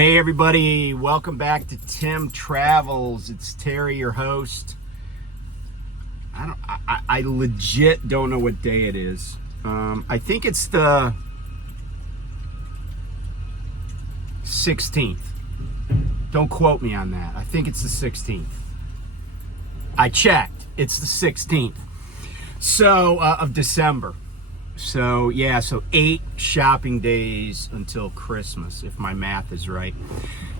Hey everybody, welcome back to Tim Travels. It's Terry, your host. I legit don't know what day it is. I think it's the 16th. Don't quote me on that. I think it's the 16th. I checked. It's the 16th. Of December. So 8 shopping days until Christmas, if my math is right.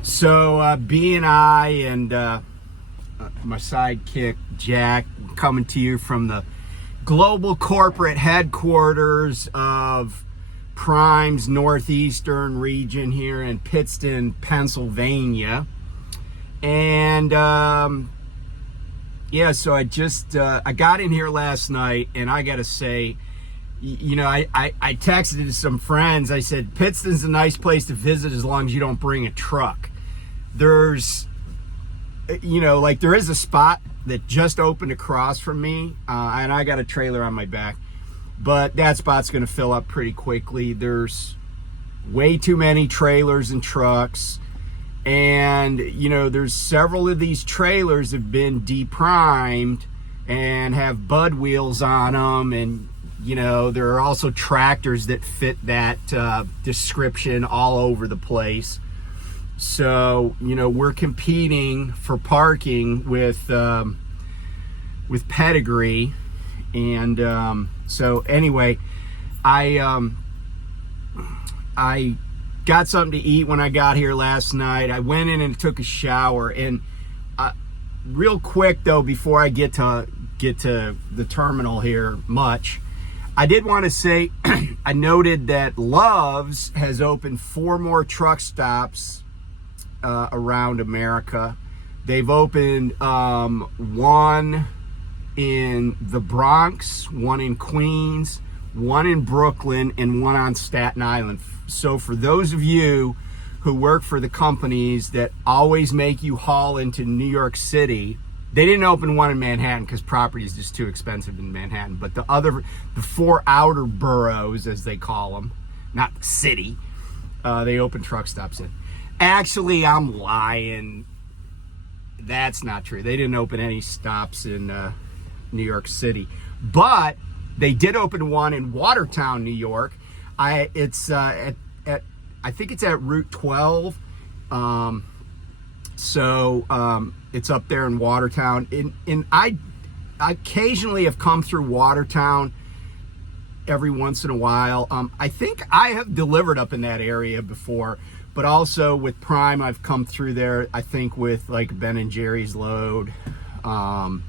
So B and I and my sidekick Jack coming to you from the global corporate headquarters of Prime's northeastern region here in Pittston, Pennsylvania. And so I got in here last night, and I gotta say, I texted to some friends. I said, Pittston's a nice place to visit as long as you don't bring a truck. There's, there is a spot that just opened across from me, and I got a trailer on my back, but that spot's going to fill up pretty quickly. There's way too many trailers and trucks, and, there's several of these trailers have been deprimed and have bud wheels on them, and there are also tractors that fit that description all over the place. So, we're competing for parking with Pedigree. And so anyway, I got something to eat when I got here last night. I went in and took a shower. And real quick, though, before I get to the terminal here much, I did want to say, I noted that Love's has opened 4 more truck stops around America. They've opened one in the Bronx, one in Queens, one in Brooklyn, and one on Staten Island. So for those of you who work for the companies that always make you haul into New York City, they didn't open one in Manhattan because property is just too expensive in Manhattan. But the 4 outer boroughs, as they call them, not the city, they open truck stops in. Actually, I'm lying. That's not true. They didn't open any stops in New York City. But they did open one in Watertown, New York. I think it's at Route 12. It's up there in Watertown. And I occasionally have come through Watertown every once in a while. I think I have delivered up in that area before, but also with Prime, I've come through there, I think with like Ben and Jerry's load, coming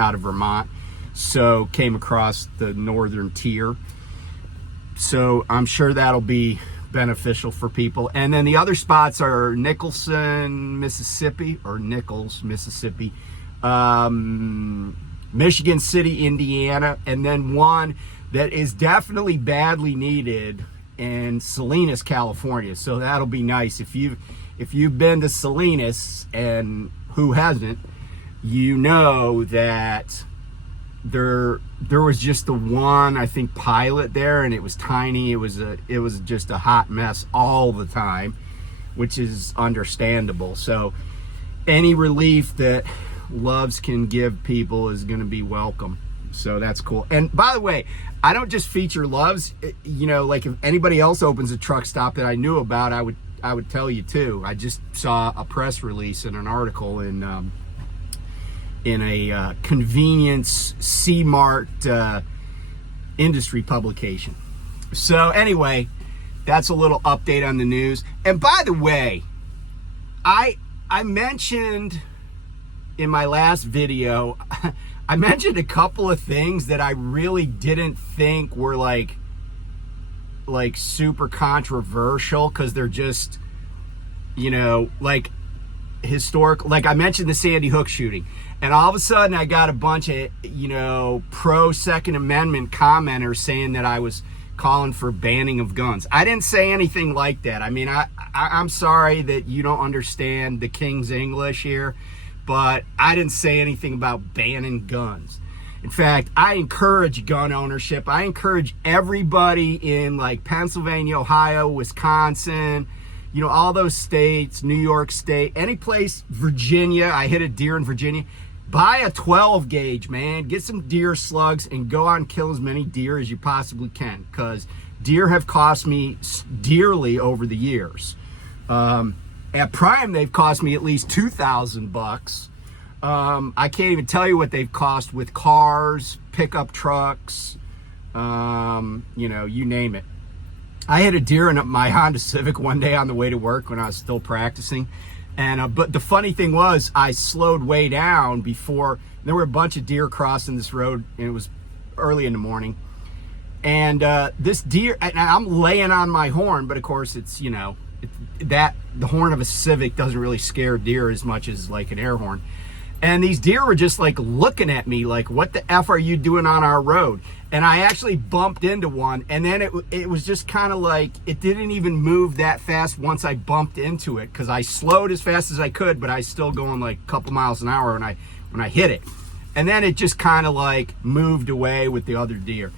out of Vermont. So came across the northern tier. So I'm sure that'll be beneficial for people. And then the other spots are Nichols, Mississippi, Michigan City, Indiana, and then one that is definitely badly needed in Salinas, California. So that'll be nice. If you've been to Salinas, and who hasn't, that there was just the one, I think, pilot there, and it was tiny. It was just a hot mess all the time, which is understandable. So any relief that Love's can give people is going to be welcome. So that's cool. And by the way, I don't just feature Love's. Like if anybody else opens a truck stop that I knew about, I would tell you too. I just saw a press release and an article in a convenience C-Mart industry publication. So anyway, that's a little update on the news. And by the way, I mentioned in my last video, I mentioned a couple of things that I really didn't think were like super controversial, because they're just, like historical. Like I mentioned the Sandy Hook shooting, and all of a sudden I got a bunch of, pro Second Amendment commenters saying that I was calling for banning of guns. I didn't say anything like that. I mean, I'm sorry that you don't understand the King's English here, but I didn't say anything about banning guns. In fact, I encourage gun ownership. I encourage everybody in like Pennsylvania, Ohio, Wisconsin, you know, all those states, New York State, any place, Virginia, I hit a deer in Virginia. Buy a 12 gauge, man. Get some deer slugs and go out and kill as many deer as you possibly can, because deer have cost me dearly over the years. At Prime, they've cost me at least $2,000. I can't even tell you what they've cost with cars, pickup trucks, you know, you name it. I hit a deer in my Honda Civic one day on the way to work when I was still practicing. And but the funny thing was, I slowed way down before. There were a bunch of deer crossing this road, and it was early in the morning. And this deer, and I'm laying on my horn, but of course it's, you know, the horn of a Civic doesn't really scare deer as much as like an air horn. And these deer were just like looking at me like, what the F are you doing on our road? And I actually bumped into one, and then it was just kind of like, it didn't even move that fast once I bumped into it, because I slowed as fast as I could, but I was still going like a couple miles an hour when I hit it. And then it just kind of like moved away with the other deer.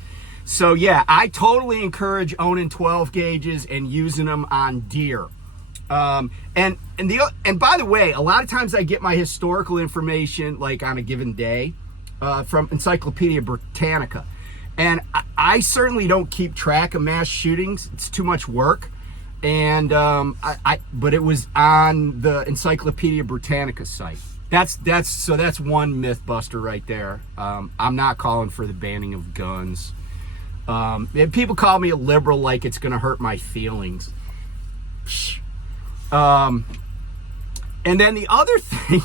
So yeah, I totally encourage owning 12 gauges and using them on deer. And by the way, a lot of times I get my historical information like on a given day from Encyclopedia Britannica. And I certainly don't keep track of mass shootings. It's too much work. And but it was on the Encyclopedia Britannica site. That's one myth buster right there. I'm not calling for the banning of guns. People call me a liberal like it's going to hurt my feelings. And then the other thing,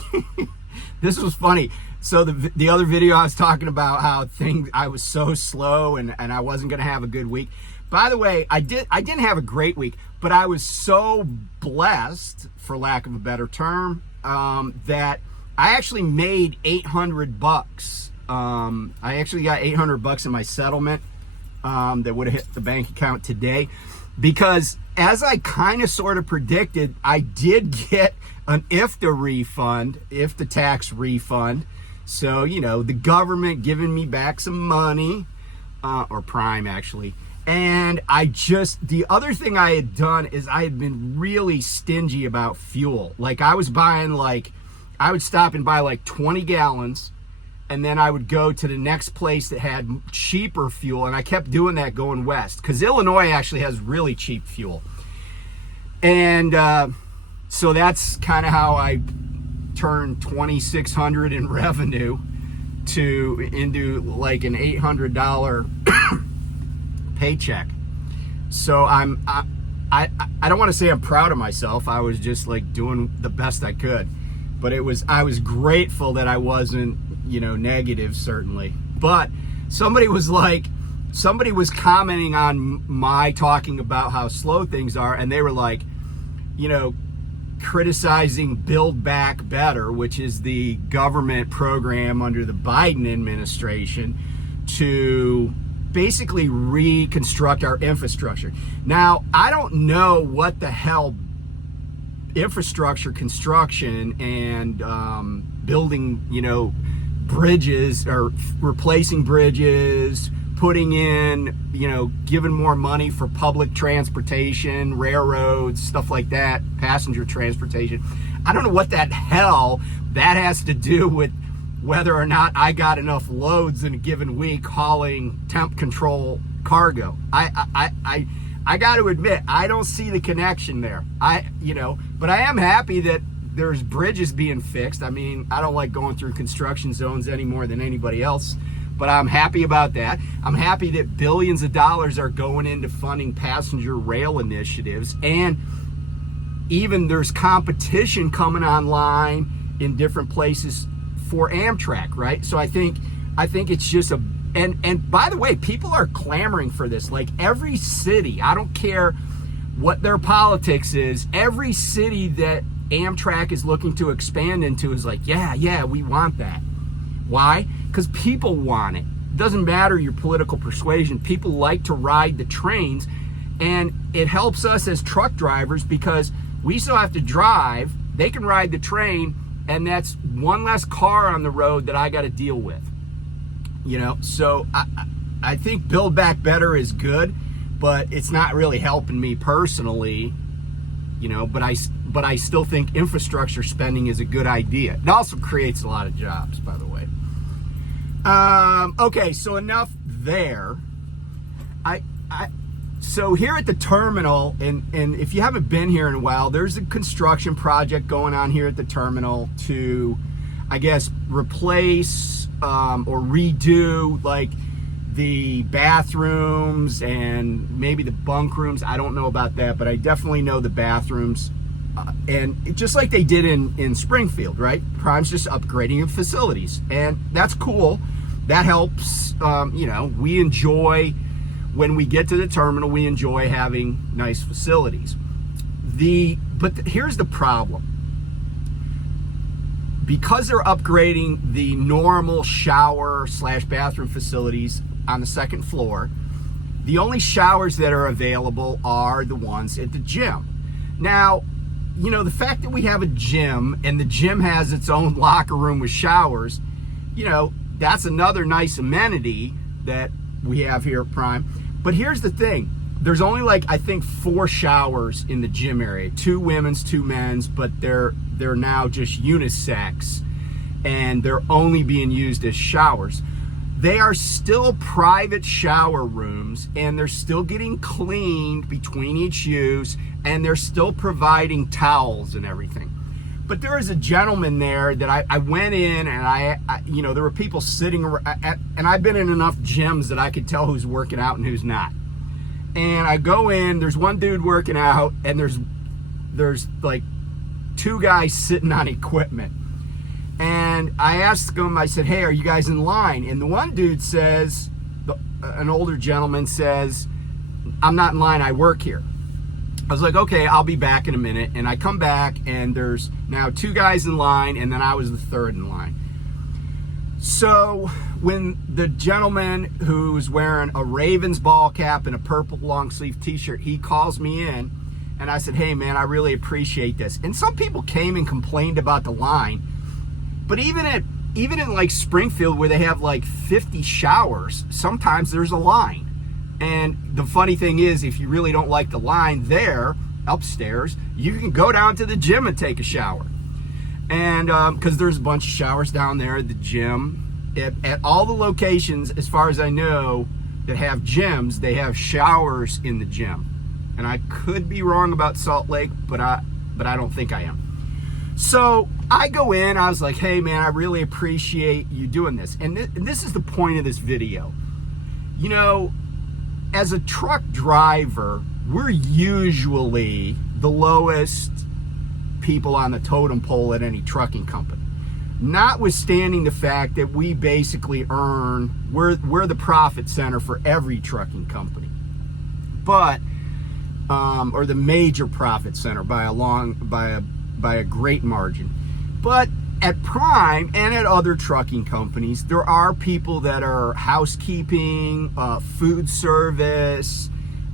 this was funny. So the other video I was talking about how I was so slow and I wasn't going to have a good week. By the way, I didn't have a great week, but I was so blessed, for lack of a better term, that I actually made $800. I actually got $800 in my settlement that would have hit the bank account today, because as I kind of sort of predicted, I did get an IFTA tax refund. So, you know, the government giving me back some money, or Prime actually. And the other thing I had done is I had been really stingy about fuel. Like I would stop and buy like 20 gallons, and then I would go to the next place that had cheaper fuel. And I kept doing that going west, because Illinois actually has really cheap fuel. And so that's kind of how I turned $2,600 in revenue into like an $800 paycheck. So I don't want to say I'm proud of myself. I was just like doing the best I could, but I was grateful that I wasn't, you know, negative, certainly. But somebody was commenting on my talking about how slow things are, and they were like, you know, criticizing Build Back Better, which is the government program under the Biden administration to basically reconstruct our infrastructure. Now, I don't know what the hell infrastructure construction and building, you know, bridges or replacing bridges, putting in, you know, giving more money for public transportation, railroads, stuff like that, passenger transportation. I don't know what that hell that has to do with whether or not I got enough loads in a given week hauling temp control cargo. I got to admit, I don't see the connection there. But I am happy that there's bridges being fixed. I mean, I don't like going through construction zones any more than anybody else, but I'm happy about that. I'm happy that billions of dollars are going into funding passenger rail initiatives, and even there's competition coming online in different places for Amtrak, right? So I think it's just and by the way, people are clamoring for this. Like every city, I don't care what their politics is, every city that Amtrak is looking to expand into is like, yeah, we want that. Why? Because people want it. It doesn't matter your political persuasion. People like to ride the trains, and it helps us as truck drivers because we still have to drive. They can ride the train, and that's one less car on the road that I got to deal with. You know, so I think Build Back Better is good, but it's not really helping me personally, you know, but I still think infrastructure spending is a good idea. It also creates a lot of jobs, by the way. Okay, so enough there. So here at the terminal, and if you haven't been here in a while, there's a construction project going on here at the terminal to, I guess, replace or redo like the bathrooms and maybe the bunk rooms. I don't know about that, but I definitely know the bathrooms. And just like they did in Springfield, right? Prime's just upgrading facilities, and that's cool. That helps. You know, we enjoy, when we get to the terminal, we enjoy having nice facilities. But here's the problem. Because they're upgrading the normal shower / bathroom facilities on the second floor, the only showers that are available are the ones at the gym. Now, you know, the fact that we have a gym and the gym has its own locker room with showers, you know, that's another nice amenity that we have here at Prime. But here's the thing. There's only like, I think, 4 showers in the gym area. 2 women's, 2 men's, but they're now just unisex, and they're only being used as showers. They are still private shower rooms, and they're still getting cleaned between each use, and they're still providing towels and everything. But there is a gentleman there that I went in, and I you know, there were people sitting around, and I've been in enough gyms that I could tell who's working out and who's not. And I go in, there's one dude working out, and there's like 2 guys sitting on equipment. And I asked him, I said, hey, are you guys in line? And the one dude says, an older gentleman says, I'm not in line, I work here. I was like, okay, I'll be back in a minute. And I come back, and there's now 2 guys in line, and then I was the 3rd in line. So when the gentleman who's wearing a Ravens ball cap and a purple long sleeve t-shirt, he calls me in, and I said, hey man, I really appreciate this. And some people came and complained about the line, but even in like Springfield, where they have like 50 showers, sometimes there's a line. And the funny thing is, if you really don't like the line there upstairs, you can go down to the gym and take a shower. And because there's a bunch of showers down there at the gym. At all the locations, as far as I know, that have gyms, they have showers in the gym. And I could be wrong about Salt Lake, but I don't think I am. So I go in, I was like, hey man, I really appreciate you doing this. And this is the point of this video. You know, as a truck driver, we're usually the lowest people on the totem pole at any trucking company. Notwithstanding the fact that we basically we're the profit center for every trucking company, but or the major profit center by a great margin. But at Prime and at other trucking companies, there are people that are housekeeping, food service,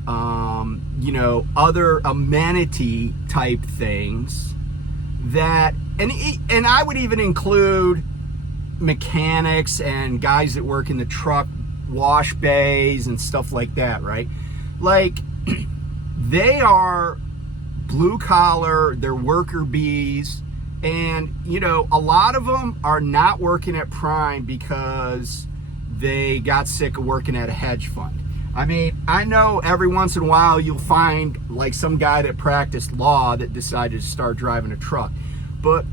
you know, other amenity type things that, and I would even include mechanics and guys that work in the truck wash bays and stuff like that, right? Like, they are blue collar, they're worker bees, and you know, a lot of them are not working at Prime because they got sick of working at a hedge fund. I mean, I know every once in a while you'll find like some guy that practiced law that decided to start driving a truck, but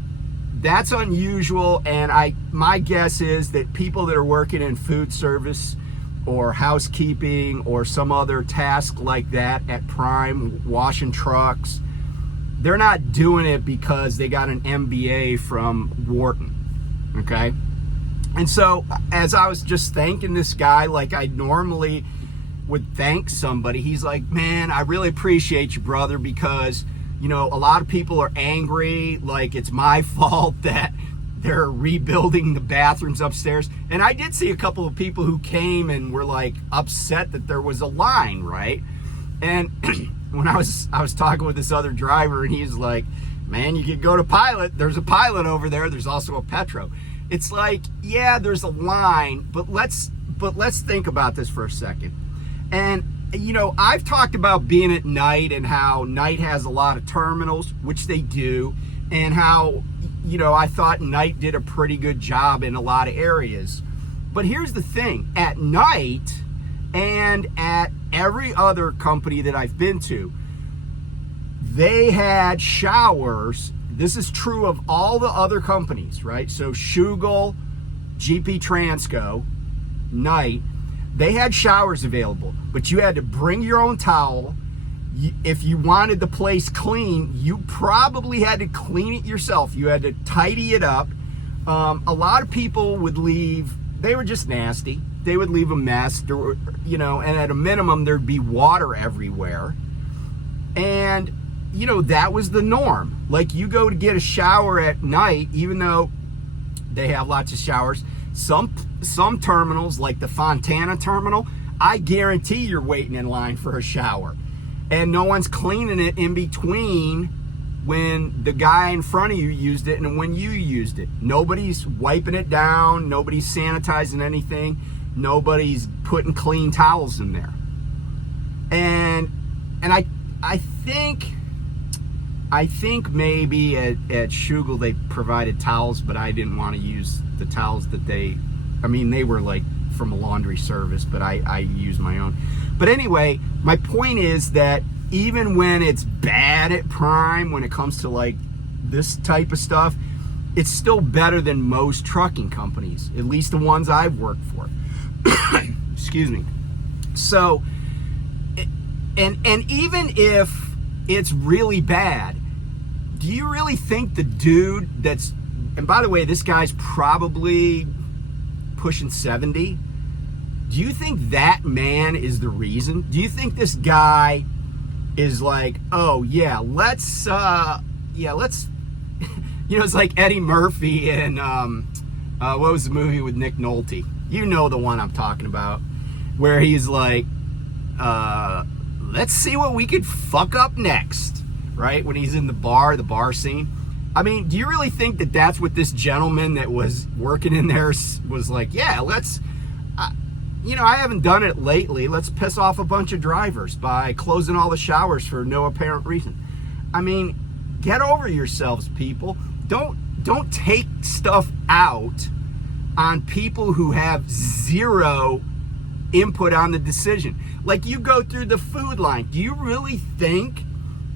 that's unusual. And my guess is that people that are working in food service or housekeeping or some other task like that at Prime, washing trucks, they're not doing it because they got an MBA from Wharton, okay? And so as I was just thanking this guy like I normally would thank somebody, he's like, man, I really appreciate you, brother, because, you know, a lot of people are angry, like it's my fault that they're rebuilding the bathrooms upstairs. And I did see a couple of people who came and were like upset that there was a line, right? And when I was talking with this other driver, and he's like, man, you could go to Pilot. There's a Pilot over there. There's also a Petro. It's like, yeah, there's a line, but let's think about this for a second. And you know, I've talked about being at night and how night has a lot of terminals, which they do, and how, you know, I thought night did a pretty good job in a lot of areas. But here's the thing, at night and at every other company that I've been to, they had showers. This is true of all the other companies, right? So Schugel, GP Transco, night, they had showers available, but you had to bring your own towel. If you wanted the place clean, you probably had to clean it yourself. You had to tidy it up. A lot of people would leave, they were just nasty. They would leave a mess, you know, and at a minimum, there'd be water everywhere. And, you know, that was the norm. Like, you go to get a shower at night, even though they have lots of showers, some terminals, like the Fontana terminal, I guarantee you're waiting in line for a shower. And no one's cleaning it in between when the guy in front of you used it and when you used it. Nobody's wiping it down. Nobody's sanitizing anything. Nobody's putting clean towels in there. And I think maybe at Schugel they provided towels, but I didn't want to use the towels that they were like from a laundry service, but I used my own. But anyway, my point is that even when it's bad at Prime, when it comes to like this type of stuff, it's still better than most trucking companies, at least the ones I've worked for. Excuse me. So, and even if it's really bad, do you really think the dude that's, and by the way, this guy's probably pushing 70. Do you think that man is the reason? Do you think this guy is like, oh yeah, let's, you know, it's like Eddie Murphy and, what was the movie with Nick Nolte? You know the one I'm talking about, where he's like, let's see what we could fuck up next, right? When he's in the bar scene. I mean, do you really think that that's what this gentleman that was working in there was like, yeah, let's, you know, I haven't done it lately. Let's piss off a bunch of drivers by closing all the showers for no apparent reason. I mean, get over yourselves, people. Don't take stuff out on people who have zero input on the decision. Like, you go through the food line. Do you really think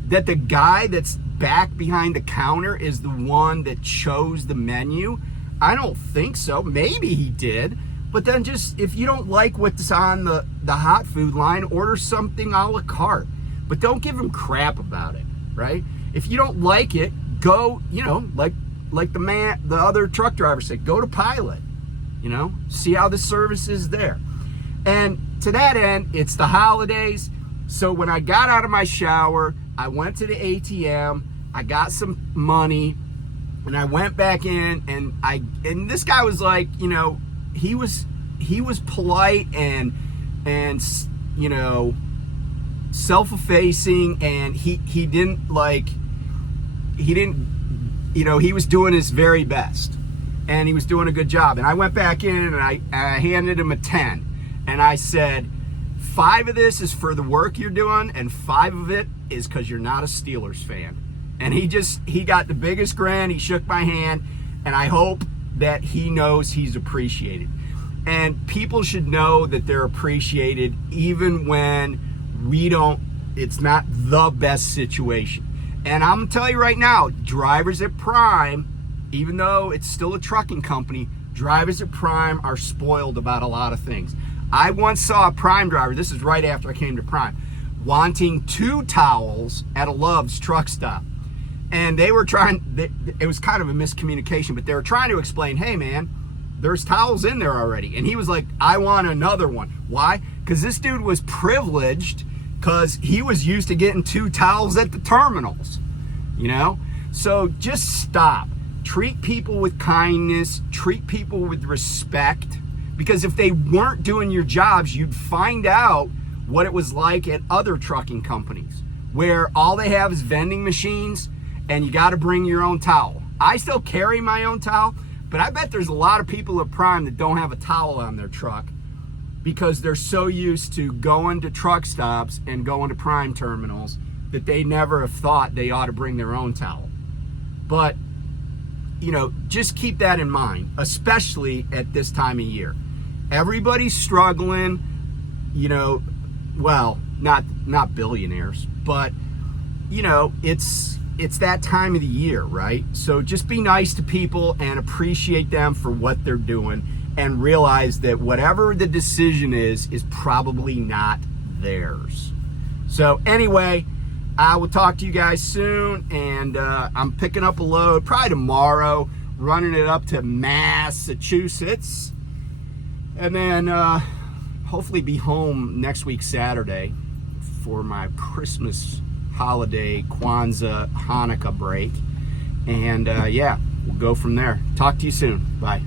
that the guy that's back behind the counter is the one that chose the menu? I don't think so. Maybe he did. But then just, if you don't like what's on the hot food line, order something a la carte. But don't give him crap about it, right? If you don't like it, go, you know, like the other truck driver said, go to Pilot, you know, see how the service is there. And to that end, it's the holidays. So when I got out of my shower, I went to the ATM, I got some money, and I went back in, and this guy was like, you know, he was polite and you know, self-effacing, and he didn't, you know, he was doing his very best, and he was doing a good job. And I went back in and I handed him a 10, and I said, 5 of this is for the work you're doing, and 5 of it is because you're not a Steelers fan. And he got the biggest grin. He shook my hand, and I hope that he knows he's appreciated. And people should know that they're appreciated even when it's not the best situation. And I'm gonna tell you right now, drivers at Prime, even though it's still a trucking company, drivers at Prime are spoiled about a lot of things. I once saw a Prime driver, this is right after I came to Prime, wanting 2 towels at a Love's truck stop. And they were it was kind of a miscommunication, but they were trying to explain, hey man, there's towels in there already. And he was like, I want another one. Why? Because this dude was privileged because he was used to getting 2 towels at the terminals, you know? So just stop. Treat people with kindness, treat people with respect, because if they weren't doing your jobs, you'd find out what it was like at other trucking companies where all they have is vending machines and you got to bring your own towel. I still carry my own towel, but I bet there's a lot of people at Prime that don't have a towel on their truck. because they're so used to going to truck stops and going to prime terminals that they never have thought they ought to bring their own towel. But, you know, just keep that in mind, especially at this time of year. Everybody's struggling, you know, well, not billionaires, but, you know, it's that time of the year, right? So just be nice to people and appreciate them for what they're doing, and realize that whatever the decision is probably not theirs. So anyway, I will talk to you guys soon, and I'm picking up a load probably tomorrow, running it up to Massachusetts, and then hopefully be home next week Saturday for my Christmas holiday, Kwanzaa, Hanukkah break. And yeah, we'll go from there. Talk to you soon. Bye.